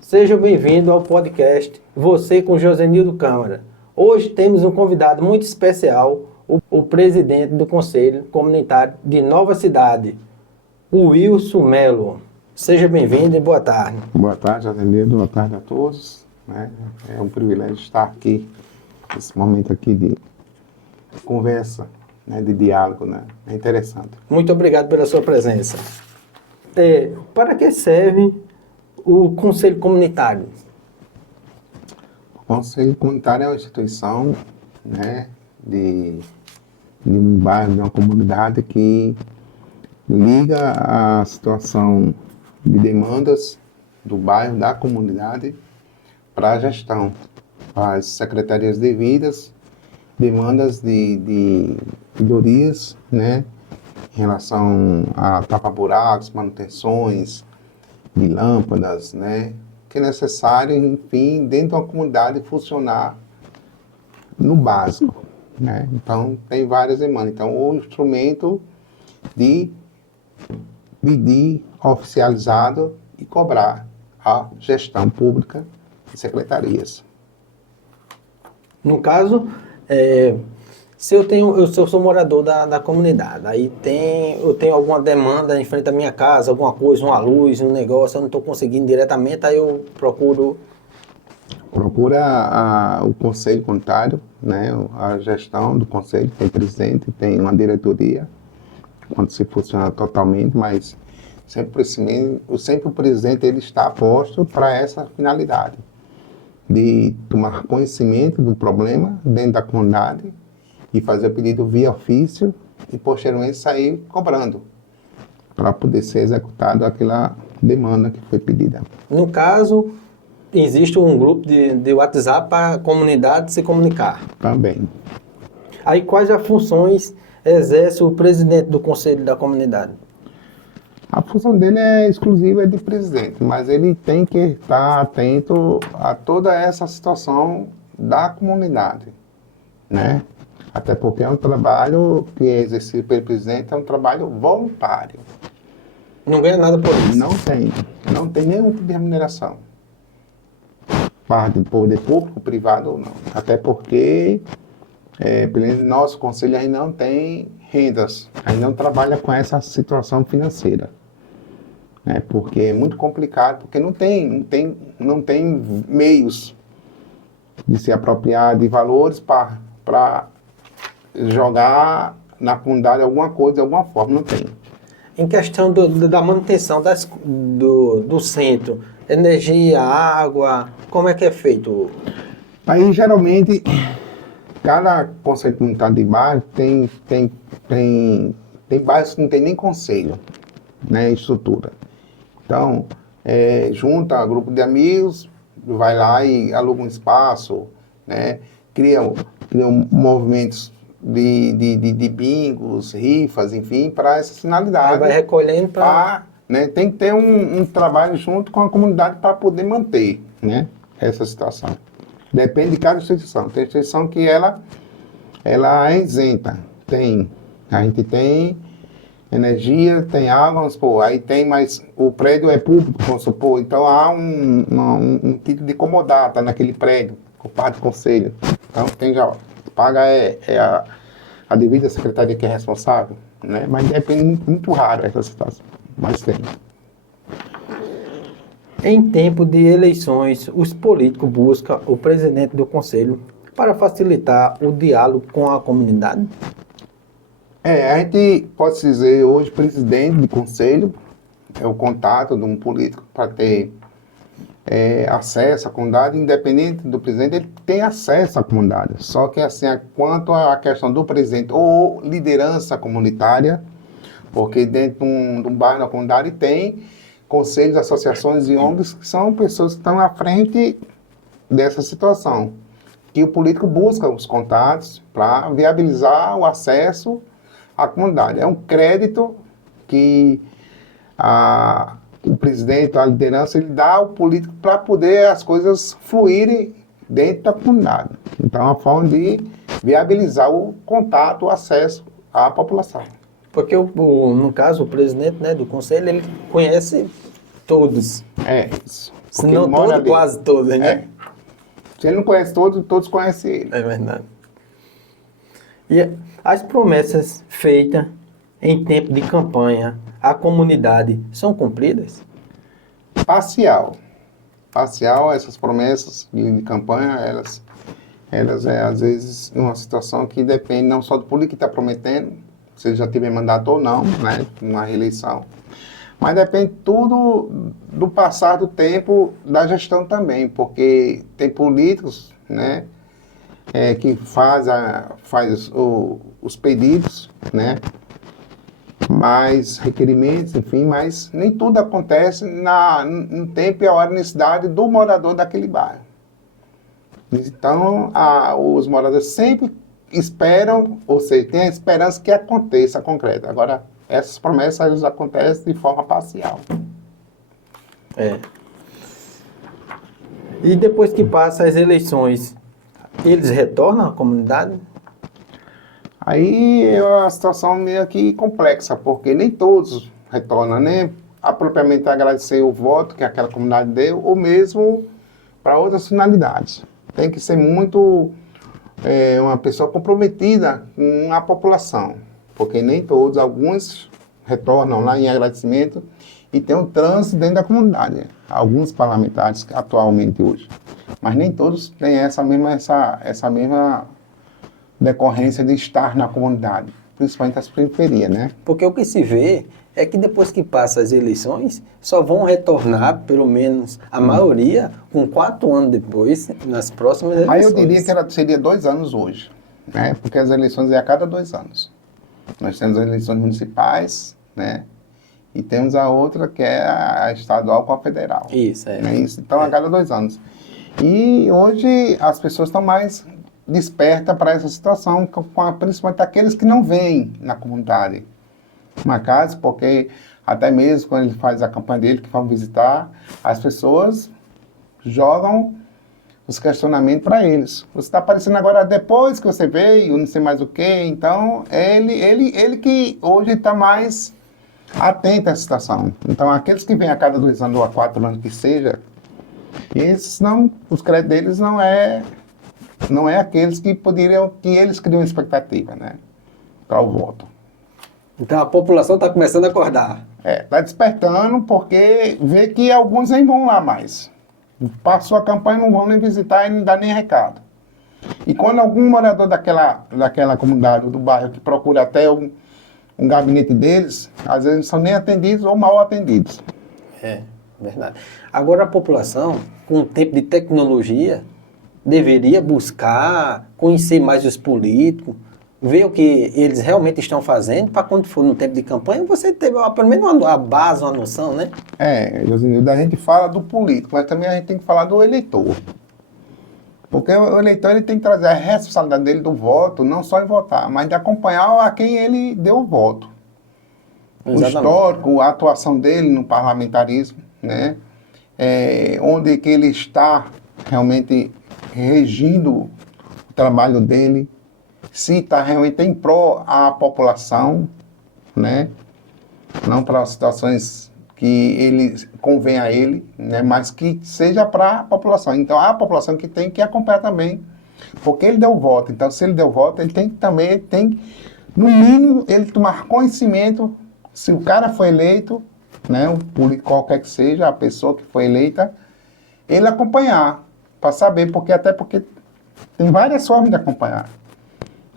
Seja bem-vindo ao podcast Você com Josenildo Câmara. Hoje temos um convidado muito especial, o presidente do Conselho Comunitário de Nova Cidade, o Wilson Melo. Seja bem-vindo e boa tarde. Boa tarde, Josenildo. Boa tarde a todos. É um privilégio estar aqui, nesse momento aqui de conversa, de diálogo. É interessante. Muito obrigado pela sua presença. Para que serve o Conselho Comunitário? O Conselho Comunitário é uma instituição de um bairro, de uma comunidade que liga a situação de demandas do bairro, da comunidade, para a gestão, as secretarias devidas, demandas de melhorias, em relação a tapa-buracos, manutenções de lâmpadas, que é necessário, enfim, dentro de uma comunidade funcionar no básico, Então, tem várias demandas. Então, o instrumento de pedir oficializado e cobrar a gestão pública de secretarias. No caso, se eu sou morador da comunidade, aí eu tenho alguma demanda em frente à minha casa, alguma coisa, uma luz, um negócio, eu não estou conseguindo diretamente, aí eu procuro... Procura o Conselho Comunitário, a gestão do Conselho, tem presidente, tem uma diretoria, quando se funciona totalmente, mas sempre o presidente ele está posto para essa finalidade, de tomar conhecimento do problema dentro da comunidade e fazer o pedido via ofício e posteriormente sair cobrando para poder ser executado aquela demanda que foi pedida. No caso, existe um grupo de WhatsApp para a comunidade se comunicar. Também. Aí quais as funções exerce o presidente do Conselho da Comunidade? A função dele é exclusiva de presidente, mas ele tem que estar atento a toda essa situação da comunidade, Até porque é um trabalho que é exercido pelo presidente, é um trabalho voluntário. Não ganha nada por isso? Não tem nenhum tipo de remuneração. Parte do poder público, privado ou não. Até porque, pelo menos nosso conselho ainda não tem rendas, ainda não trabalha com essa situação financeira. Porque é muito complicado, porque não tem meios de se apropriar de valores para jogar na comunidade alguma coisa, de alguma forma, não tem. Em questão da manutenção do centro, energia, água, como é que é feito? Aí, geralmente, cada conselho comunitário de bairro tem bairros que não tem nem conselho, estrutura. Então, junta grupo de amigos, vai lá e aluga um espaço, cria movimentos de bingos, rifas, enfim, para essa finalidade. Aí vai recolhendo para... Tem que ter um trabalho junto com a comunidade para poder manter, essa situação. Depende de cada instituição. Tem instituição que ela é isenta. A gente tem energia, tem água, vamos supor, aí tem, mas o prédio é público, vamos supor, então há um título de comodata naquele prédio, por parte do conselho. Então paga a devida secretaria que é responsável, mas depende muito raro essa situação, mas tem. Em tempo de eleições, os políticos buscam o presidente do conselho para facilitar o diálogo com a comunidade? A gente pode dizer hoje, presidente do conselho é o contato de um político para ter acesso à comunidade, independente do presidente, ele tem acesso à comunidade. Só que, assim, quanto à questão do presidente ou liderança comunitária, porque dentro de um bairro, na comunidade, tem conselhos, associações e ONGs que são pessoas que estão à frente dessa situação. Que o político busca os contatos para viabilizar o acesso à comunidade. É um crédito que o presidente, a liderança, ele dá ao político para poder as coisas fluírem dentro da comunidade. Então, é uma forma de viabilizar o contato, o acesso à população. Porque, no caso, o presidente do conselho, ele conhece todos. É isso. Se não todo, quase todos, né? É. Se ele não conhece todos, todos conhecem ele. É verdade. E as promessas feitas em tempo de campanha à comunidade são cumpridas? Parcial. Parcial, essas promessas de campanha, elas às vezes uma situação que depende não só do político que está prometendo, se ele já tiver mandato ou não, né, uma reeleição, mas depende tudo do passar do tempo da gestão também, porque tem políticos, né, que faz os pedidos, né, mais requerimentos, enfim, mas nem tudo acontece no tempo e a hora e necessidade do morador daquele bairro. Então, os moradores sempre esperam, ou seja, tem a esperança que aconteça concreto. Agora, essas promessas elas acontecem de forma parcial. É. E depois que passa as eleições, eles retornam à comunidade? Aí é uma situação meio que complexa, porque nem todos retornam, nem a propriamente agradecer o voto que aquela comunidade deu, ou mesmo para outras finalidades. Tem que ser muito uma pessoa comprometida com a população, porque nem todos, alguns retornam lá em agradecimento e tem um trânsito dentro da comunidade. Alguns parlamentares atualmente hoje, mas nem todos têm essa mesma decorrência de estar na comunidade, principalmente as periferias, né? Porque o que se vê é que depois que passa as eleições, só vão retornar, pelo menos a maioria, com 4 anos depois, nas próximas eleições. Aí eu diria que seria 2 anos hoje, né? Porque as eleições é a cada 2 anos. Nós temos as eleições municipais, né? E temos a outra que é a estadual com a federal. Isso, é. Né? Então, a cada 2 anos. E hoje as pessoas estão mais desperta para essa situação, principalmente aqueles que não vêm na comunidade. Marcados, porque até mesmo quando ele faz a campanha dele, que vão visitar, as pessoas jogam os questionamentos para eles. Você está aparecendo agora depois que você veio, não sei mais o quê. Então, ele que hoje está mais atento à situação. Então, aqueles que vêm a cada 2 anos ou a 4 anos que seja, esses não, os créditos deles não é aqueles que eles criam expectativa, né, para o voto. Então a população está começando a acordar. Está despertando porque vê que alguns nem vão lá mais. Passou a campanha, não vão nem visitar e não dá nem recado. E quando algum morador daquela comunidade ou do bairro que procura até um gabinete deles, às vezes não são nem atendidos ou mal atendidos. É, verdade. Agora a população, com o tempo de tecnologia, deveria buscar conhecer mais os políticos, ver o que eles realmente estão fazendo, para quando for no tempo de campanha, você ter pelo menos uma base, uma noção, né? Josinildo, a gente fala do político, mas também a gente tem que falar do eleitor. Porque o eleitor ele tem que trazer a responsabilidade dele do voto, não só em votar, mas de acompanhar a quem ele deu o voto. Exatamente. O histórico, a atuação dele no parlamentarismo, né? Onde que ele está realmente regindo o trabalho dele, se está realmente em pró à população, né? Não para situações que ele convém a ele, né? Mas que seja para a população. Então, a população que tem que acompanhar também, porque ele deu o voto. Então, se ele deu o voto, ele tem no mínimo, ele tomar conhecimento se o cara foi eleito, né? O político qualquer que seja, a pessoa que foi eleita, ele acompanhar, para saber, porque tem várias formas de acompanhar.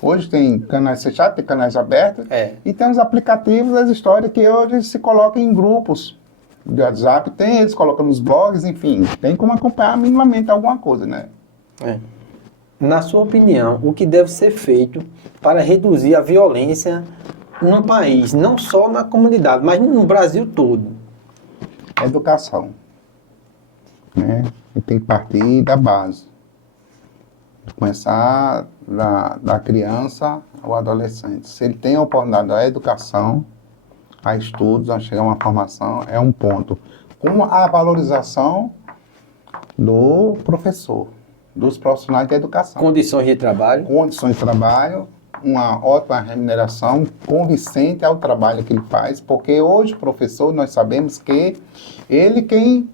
Hoje tem canais fechados, tem canais abertos, e tem os aplicativos das histórias que hoje se colocam em grupos de WhatsApp, eles colocam nos blogs, enfim, tem como acompanhar minimamente alguma coisa, né? Na sua opinião, o que deve ser feito para reduzir a violência no país, não só na comunidade, mas no Brasil todo? Educação, né? E tem que partir da base. Começar da criança ao adolescente. Se ele tem a oportunidade da educação, a estudos, a chegar a uma formação, é um ponto. Com a valorização do professor, dos profissionais de educação. Condições de trabalho. Condições de trabalho, uma ótima remuneração convincente ao trabalho que ele faz, porque hoje o professor, nós sabemos que ele quem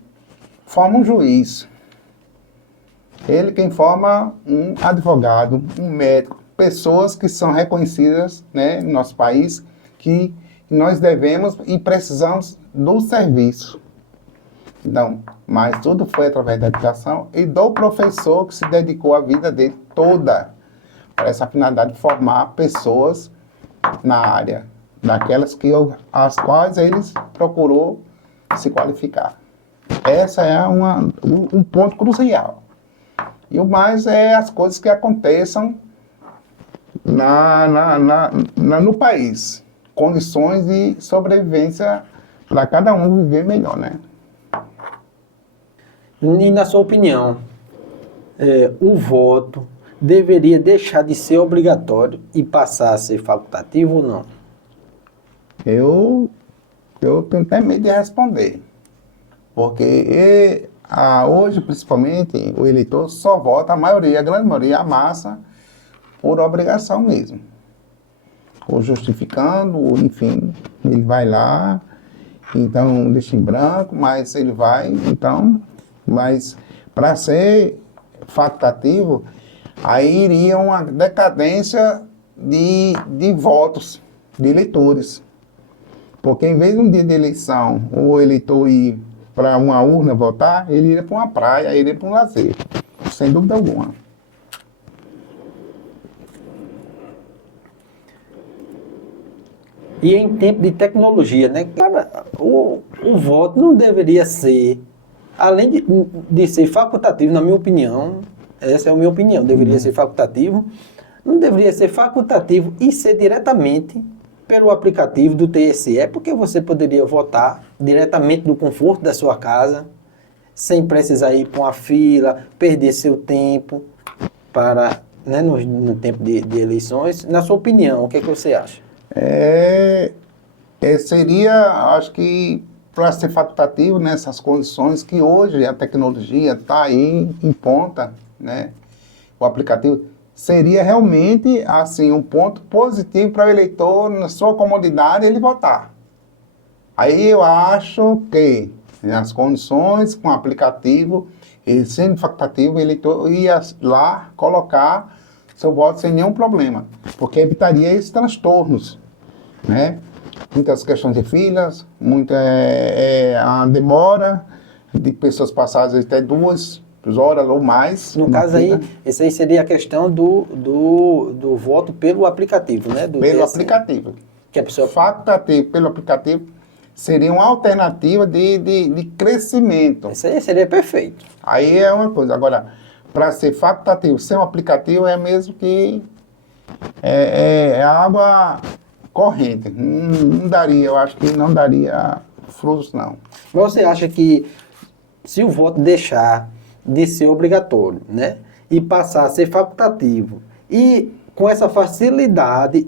forma um juiz. Ele quem forma um advogado, um médico, pessoas que são reconhecidas, né, no nosso país, que nós devemos e precisamos do serviço. Então, mas tudo foi através da educação e do professor que se dedicou a vida dele toda para essa finalidade de formar pessoas na área, daquelas as quais eles procurou se qualificar. Essa é um ponto crucial. E o mais é as coisas que aconteçam no país. Condições de sobrevivência para cada um viver melhor, né? E na sua opinião, o voto deveria deixar de ser obrigatório e passar a ser facultativo ou não? Eu tenho até medo de responder. Porque hoje, principalmente, o eleitor só vota, a grande maioria, a massa, por obrigação mesmo. Ou justificando, ou, enfim, ele vai lá, então deixa em branco, mas ele vai, então, mas para ser facultativo, aí iria uma decadência de votos, de eleitores. Porque em vez de um dia de eleição, o eleitor ir para uma urna votar, ele iria para uma praia, ele iria para um lazer, sem dúvida alguma. E em tempo de tecnologia, né? Cara, o voto não deveria ser, além de ser facultativo, na minha opinião, essa é a minha opinião, deveria ser facultativo, não deveria ser facultativo e ser diretamente pelo aplicativo do TSE, porque você poderia votar diretamente do conforto da sua casa, sem precisar ir para uma fila, perder seu tempo para, né, no tempo de eleições. Na sua opinião, o que é que você acha? Seria, acho que, para ser facultativo nessas condições que hoje a tecnologia está aí em ponta, né? O aplicativo seria realmente assim um ponto positivo para o eleitor, na sua comodidade, ele votar. Aí eu acho que nas condições com o aplicativo, ele sendo facultativo, o eleitor ia lá colocar seu voto sem nenhum problema, porque evitaria esses transtornos, né? Muitas questões de filas, muita a demora de pessoas passadas até 2 horas ou mais. No caso aí, essa aí seria a questão do voto pelo aplicativo, né? Pelo aplicativo. Que a pessoa... Facultativo pelo aplicativo seria uma alternativa de crescimento. Isso aí seria perfeito. Aí é uma coisa. Agora, para ser facultativo sem um aplicativo é mesmo que é água corrente. Não daria, eu acho que não daria frutos, não. Você acha que se o voto deixar de ser obrigatório, né, e passar a ser facultativo, e com essa facilidade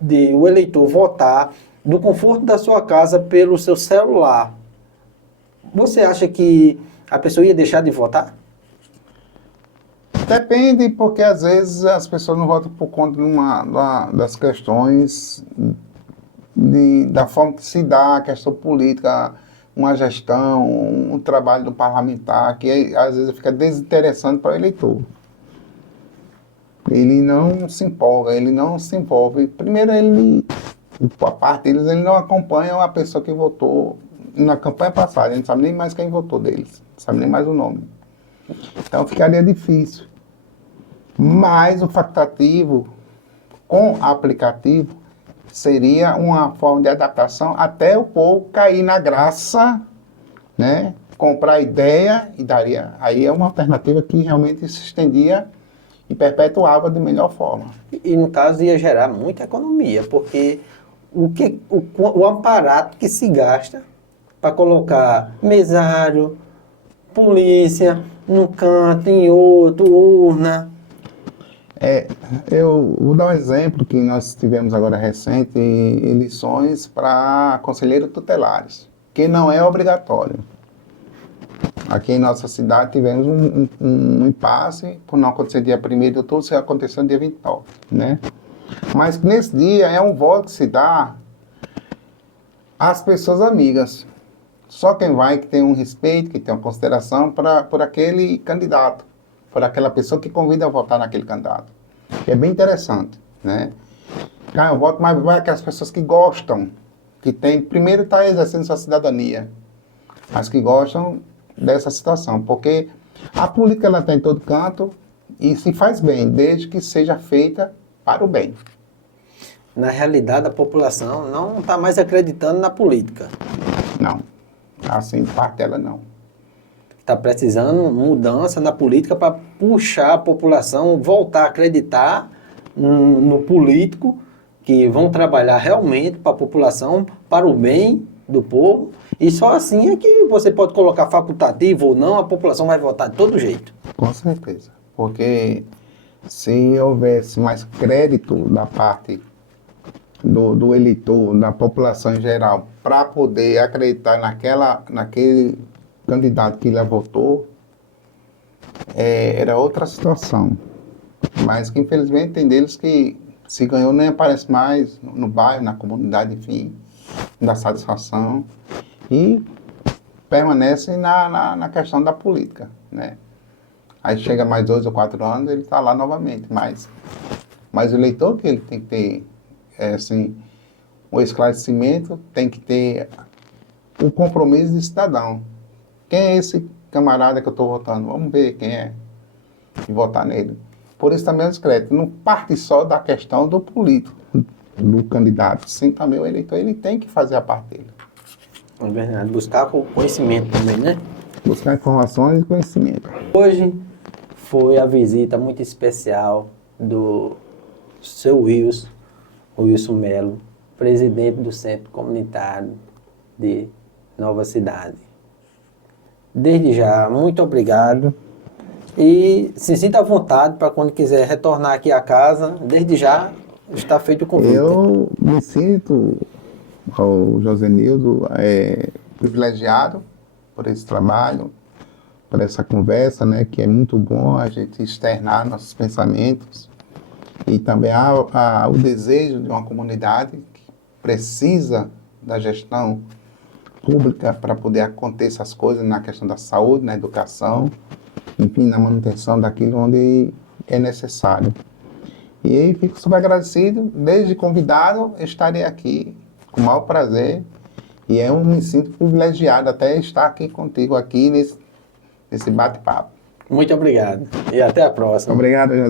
de o eleitor votar do conforto da sua casa pelo seu celular, você acha que a pessoa ia deixar de votar? Depende, porque às vezes as pessoas não votam por conta das questões da forma que se dá a questão política, uma gestão, um trabalho do parlamentar, que às vezes fica desinteressante para o eleitor. Ele não se empolga, ele não se envolve. Primeiro, a parte deles, ele não acompanha a pessoa que votou na campanha passada, ele não sabe nem mais quem votou deles, não sabe nem mais o nome. Então ficaria difícil. Mas o facultativo com aplicativo seria uma forma de adaptação até o povo cair na graça, né? Comprar ideia e daria. Aí é uma alternativa que realmente se estendia e perpetuava de melhor forma. E no caso ia gerar muita economia, porque o aparato que se gasta para colocar mesário, polícia, num canto, em outro, urna. Eu vou dar um exemplo que nós tivemos agora recente, eleições para conselheiros tutelares, que não é obrigatório. Aqui em nossa cidade tivemos um impasse, por não acontecer dia 1º de outubro, isso aconteceu no dia 29, né? Mas nesse dia é um voto que se dá às pessoas amigas, Só quem vai que tem um respeito, que tem uma consideração por aquele candidato, por aquela pessoa que convida a votar naquele candidato. É bem interessante, né? Eu voto, mas vai aquelas pessoas que gostam, que tem, primeiro está exercendo sua cidadania, mas que gostam dessa situação, porque a política ela está em todo canto e se faz bem, desde que seja feita para o bem. Na realidade, a população não está mais acreditando na política. Não, assim, partela não. Está precisando mudança na política para puxar a população, voltar a acreditar no político, que vão trabalhar realmente para a população, para o bem do povo. E só assim é que você pode colocar facultativo ou não, a população vai votar de todo jeito. Com certeza, porque se houvesse mais crédito da parte do eleitor, da população em geral, para poder acreditar naquele candidato que ele votou, era outra situação. Mas que infelizmente tem deles que se ganhou nem aparece mais no bairro, na comunidade, enfim, não dá satisfação e permanece na questão da política, né? Aí chega mais 2 ou 4 anos, ele está lá novamente, mas o eleitor que ele tem que ter assim, o esclarecimento, tem que ter o compromisso de cidadão. Quem é esse camarada que eu estou votando? Vamos ver quem é e votar nele. Por isso também é discreto. Não parte só da questão do político, do candidato. Sim, também o eleitor, ele tem que fazer a parte dele. É verdade, buscar conhecimento também, né? Buscar informações e conhecimento. Hoje foi a visita muito especial do seu Wilson Melo, presidente do Centro Comunitário de Nova Cidade. Desde já, muito obrigado. E se sinta à vontade para quando quiser retornar aqui à casa, desde já está feito o convite. Eu me sinto, o Josenildo, privilegiado por esse trabalho, por essa conversa, né, que é muito bom a gente externar nossos pensamentos. E também há o desejo de uma comunidade que precisa da gestão pública para poder acontecer essas coisas na questão da saúde, na educação, enfim, na manutenção daquilo onde é necessário. E fico super agradecido, desde convidado, eu estarei aqui com o maior prazer e eu me sinto privilegiado até estar aqui contigo aqui nesse bate-papo. Muito obrigado e até a próxima. Obrigado, José.